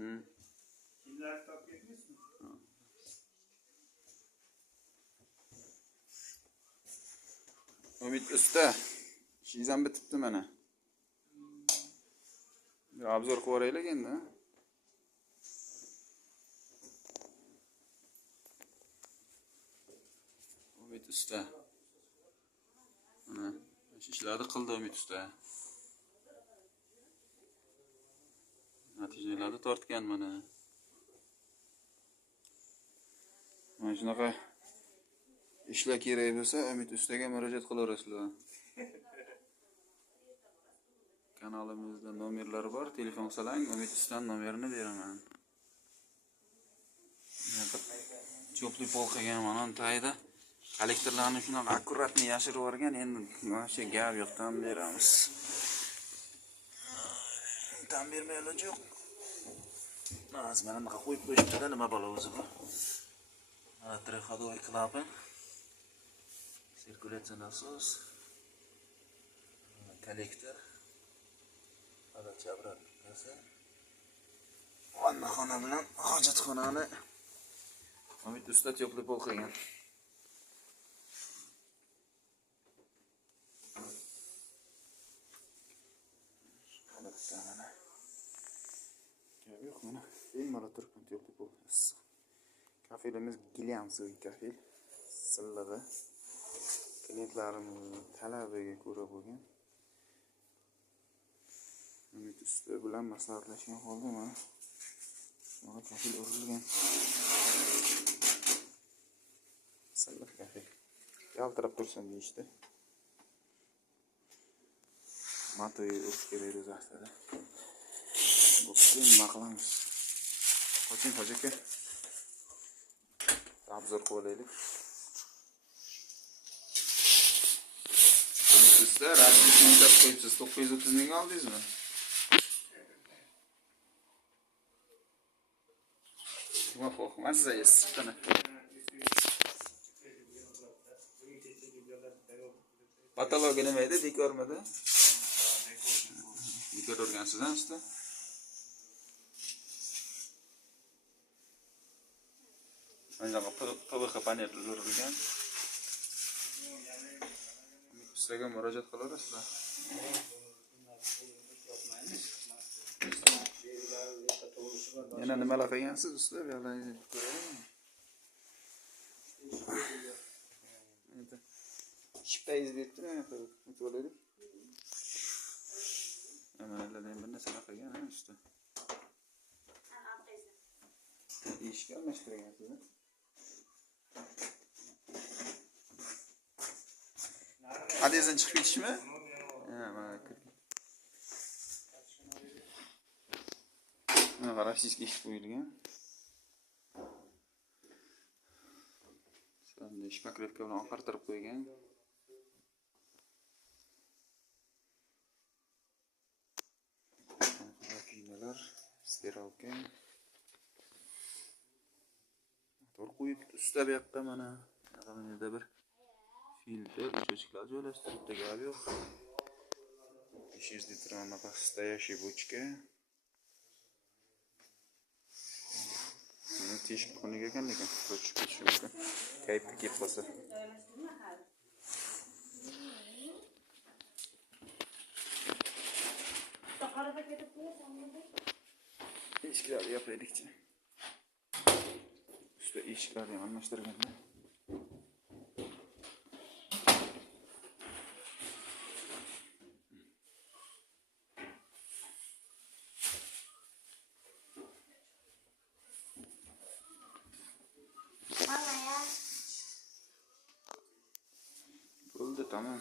Kimlar top ketmişsin? Umid usta. İşingiz ham bitibdi mana. Bir obzor qilib o'raylik endi. Umid usta. Mana shu ishlarni qildi Umid usta. Natijalarni tortgan mana. Mana shunaqa ishlar kerak bo'lsa, Umid ustaga murojaat qilaverasizlar. Kanalimizda nomerlari bor, telefon so'lang, Umid ustaning nomerini beraman. Cho'pli polqaga mana tayda kollektorlarni shunaqa akkuratni yashirib yuborgan, endi mana shu gap yo'qdan beramiz. Tan bermaylar yo'q. Mana bunaqa qo'yib qo'yishibdi-da, nima bo'la o'zi bu? Mana triходовый klapan. Sirkulyatsiya nasos. Kollektor. Mana chabrakasi. Vannaxona bilan hojatxonani Umid usta cho'pli pol qilgan. Mana. Yo'q, mana bemalol turibdi cho'pli pol. Kafelimiz Gilyamsoy kafel. Sillig'i. Klientlarimiz talabiga ko'ra bo'lgan. Umid usta bilan maslahatlashgan holda mana shunga kafel urilgan. Silliq kafel. Yaltirab tursin deyishdi. Matoy urish kerak o'zi aslida. Bo'pti, nima qilamiz? Qo'shing hojaka. Obzor qo'yaylik. Sizlar rasmiy kontakt qo'yibsiz, 930 ming oldingizmi? Nima qo'rqmas siz qani? Patologiya nima edi? Dekormidi? Dekor o'rgansiz usta? Mana PVC panel urilgan. Ustaga murojaat qilaverasizlar. Yana nimalar qilgansiz usta? Bu yerdan ko'raymi? Shiptangiz beribdi, mana aytib olaylik. Nimalardan bir narsa qilgan usta. Eshikni almashtirgansiz. Adezdan chiqib ketishmi? Mana kirgan. Mana qarashingizga eshik qo'yilgan. Shunda shpakletka bilan oqartirib qo'ygan. Kiyimlar, stiralka. Motor qo'yib usta bu yoqqa mana yaqinida bir filtr, uchachiklar joylashtiribdi, gap yo'q. 500 litr naстоящий бочка. Buni teshik xonaga ekan lekin ko'chib ketishi mumkin. Kayfga kelib qolsa. Eshiklarni yopaylikchi. Usta eshiklarni ham almashtirganda. Bo'ldi, tamam.